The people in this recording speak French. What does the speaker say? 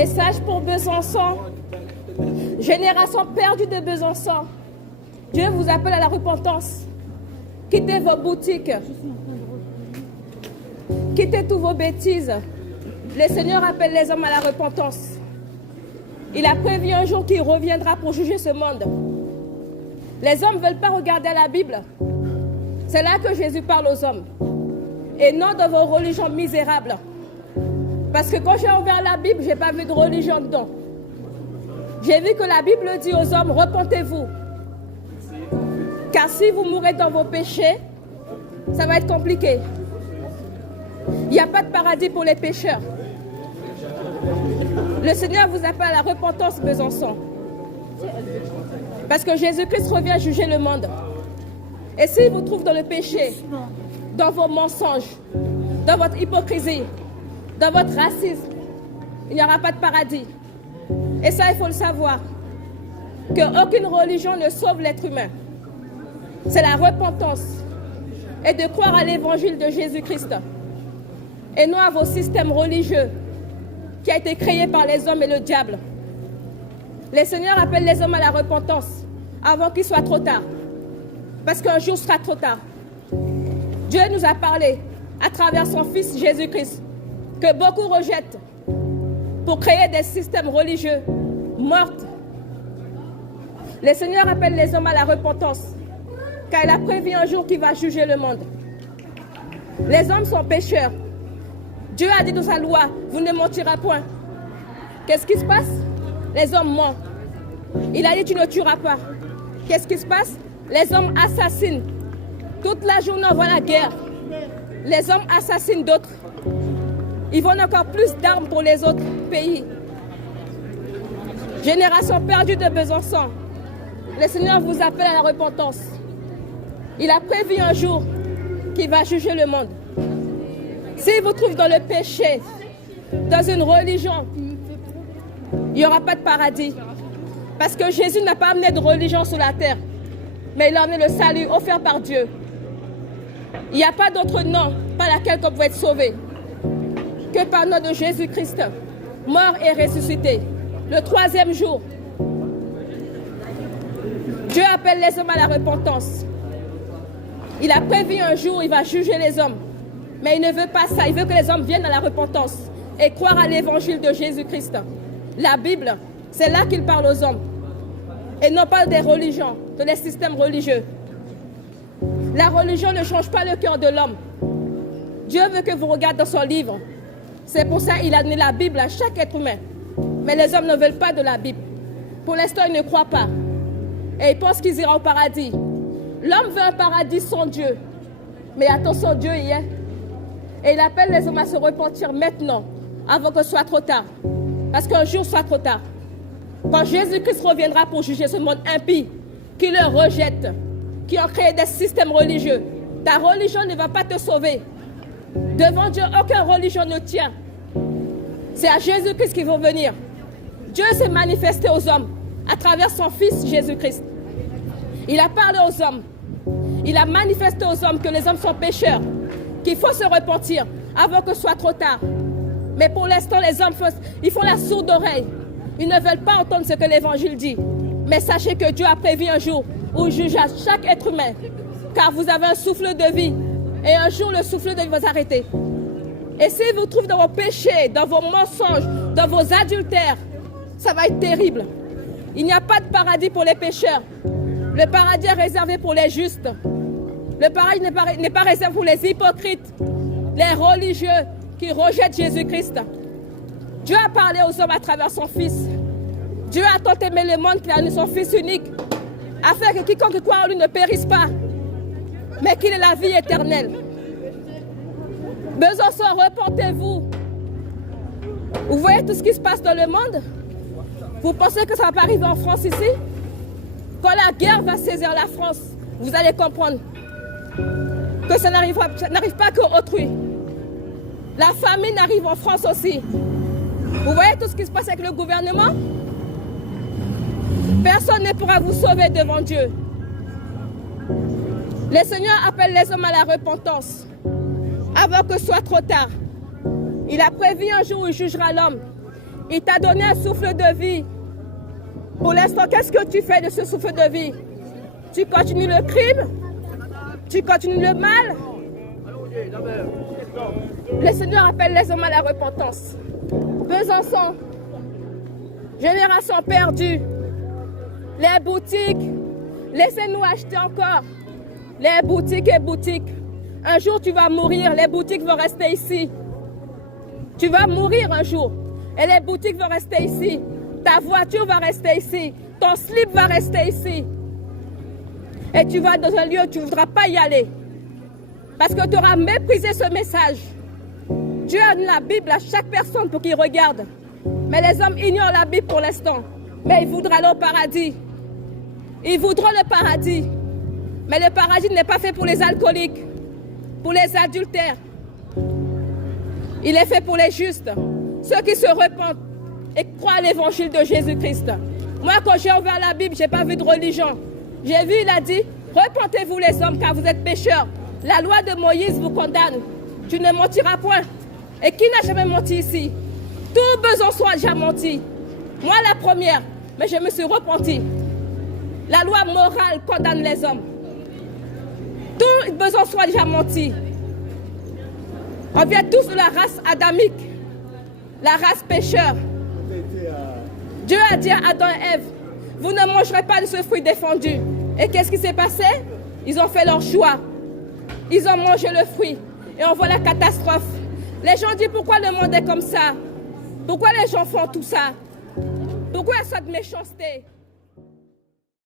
Message pour Besançon. Génération perdue de Besançon. Dieu vous appelle à la repentance. Quittez vos boutiques. Quittez toutes vos bêtises. Le Seigneur appelle les hommes à la repentance. Il a prévu un jour qu'il reviendra pour juger ce monde. Les hommes ne veulent pas regarder la Bible. C'est là que Jésus parle aux hommes. Et non de vos religions misérables. Parce que quand j'ai ouvert la Bible, je n'ai pas vu de religion dedans. J'ai vu que la Bible dit aux hommes, repentez-vous. Car si vous mourrez dans vos péchés, ça va être compliqué. Il n'y a pas de paradis pour les pécheurs. Le Seigneur vous appelle à la repentance, Besançon. Parce que Jésus-Christ revient juger le monde. Et s'il vous trouve dans le péché, dans vos mensonges, dans votre hypocrisie, dans votre racisme, il n'y aura pas de paradis. Et ça, il faut le savoir. Qu'aucune religion ne sauve l'être humain. C'est la repentance et de croire à l'évangile de Jésus-Christ. Et non à vos systèmes religieux qui a été créé par les hommes et le diable. Le Seigneur appelle les hommes à la repentance avant qu'il soit trop tard. Parce qu'un jour sera trop tard. Dieu nous a parlé à travers son Fils Jésus-Christ que beaucoup rejettent pour créer des systèmes religieux morts. Le Seigneur appelle les hommes à la repentance car il a prévu un jour qu'il va juger le monde. Les hommes sont pécheurs. Dieu a dit dans sa loi, vous ne mentirez point. Qu'est-ce qui se passe? Les hommes mentent. Il a dit, tu ne tueras pas. Qu'est-ce qui se passe? Les hommes assassinent. Toute la journée, on voit la guerre. Les hommes assassinent d'autres. Ils vendent encore plus d'armes pour les autres pays. Génération perdue de Besançon. Le Seigneur vous appelle à la repentance. Il a prévu un jour qu'il va juger le monde. S'il vous trouve dans le péché, dans une religion, il n'y aura pas de paradis. Parce que Jésus n'a pas amené de religion sur la terre, mais il a amené le salut offert par Dieu. Il n'y a pas d'autre nom par laquelle on peut être sauvé que par le nom de Jésus-Christ, mort et ressuscité, le 3e jour. Dieu appelle les hommes à la repentance. Il a prévu un jour où il va juger les hommes. Mais il ne veut pas ça. Il veut que les hommes viennent à la repentance et croire à l'évangile de Jésus-Christ. La Bible, c'est là qu'il parle aux hommes. Et non pas des religions, de les systèmes religieux. La religion ne change pas le cœur de l'homme. Dieu veut que vous regardiez dans son livre. C'est pour ça qu'il a donné la Bible à chaque être humain. Mais les hommes ne veulent pas de la Bible. Pour l'instant, ils ne croient pas. Et ils pensent qu'ils iront au paradis. L'homme veut un paradis sans Dieu. Mais attention, Dieu y est. Et il appelle les hommes à se repentir maintenant, avant que ce soit trop tard. Parce qu'un jour soit trop tard. Quand Jésus-Christ reviendra pour juger ce monde impie, qui le rejette, qui ont créé des systèmes religieux, ta religion ne va pas te sauver. Devant Dieu, aucune religion ne tient. C'est à Jésus-Christ qu'il faut venir. Dieu s'est manifesté aux hommes à travers son Fils Jésus-Christ. Il a parlé aux hommes. Il a manifesté aux hommes que les hommes sont pécheurs, qu'il faut se repentir avant que ce soit trop tard. Mais pour l'instant, les hommes ils font la sourde oreille. Ils ne veulent pas entendre ce que l'Évangile dit. Mais sachez que Dieu a prévu un jour où il jugera chaque être humain. Car vous avez un souffle de vie. Et un jour, le souffle de vie va s'arrêter. Et s'il vous trouve dans vos péchés, dans vos mensonges, dans vos adultères, ça va être terrible. Il n'y a pas de paradis pour les pécheurs. Le paradis est réservé pour les justes. Le paradis n'est pas réservé pour les hypocrites, les religieux qui rejettent Jésus-Christ. Dieu a parlé aux hommes à travers son Fils. Dieu a tant aimé le monde qu'il a donné son Fils unique, afin que quiconque croit en lui ne périsse pas, mais qu'il ait la vie éternelle. Besançon, repentez-vous. Vous voyez tout ce qui se passe dans le monde? Vous pensez que ça ne va pas arriver en France ici? Quand la guerre va saisir la France, vous allez comprendre que ça n'arrive pas qu'autrui. La famine arrive en France aussi. Vous voyez tout ce qui se passe avec le gouvernement? Personne ne pourra vous sauver devant Dieu. Le Seigneur appelle les hommes à la repentance avant que ce soit trop tard. Il a prévu un jour où il jugera l'homme Il t'a donné un souffle de vie. Pour l'instant, qu'est-ce que tu fais de ce souffle de vie? Tu continues le crime? Tu continues le mal? Le Seigneur appelle les hommes à la repentance. Besançon, génération perdue, les boutiques, laissez-nous acheter encore. Les boutiques et boutiques. Un jour, tu vas mourir, les boutiques vont rester ici. Tu vas mourir un jour et les boutiques vont rester ici. Ta voiture va rester ici. Ton slip va rester ici. Et tu vas dans un lieu où tu ne voudras pas y aller. Parce que tu auras méprisé ce message. Dieu donne la Bible à chaque personne pour qu'il regarde. Mais les hommes ignorent la Bible pour l'instant. Mais ils voudraient aller au paradis. Ils voudront le paradis. Mais le paradis n'est pas fait pour les alcooliques, pour les adultères. Il est fait pour les justes, ceux qui se repentent et croient à l'évangile de Jésus-Christ. Moi, quand j'ai ouvert la Bible, je n'ai pas vu de religion. J'ai vu, il a dit, repentez-vous les hommes car vous êtes pécheurs. La loi de Moïse vous condamne. Tu ne mentiras point. Et qui n'a jamais menti ici? Tout Besançon a déjà menti. Moi, la première, mais je me suis repentie. La loi morale condamne les hommes. Tout Besançon a déjà menti. On vient tous de la race adamique, la race pécheur. Dieu a dit à Adam et Ève, vous ne mangerez pas de ce fruit défendu. Et qu'est-ce qui s'est passé? Ils ont fait leur choix. Ils ont mangé le fruit. Et on voit la catastrophe. Les gens disent pourquoi le monde est comme ça? Pourquoi les gens font tout ça? Pourquoi il y a cette méchanceté?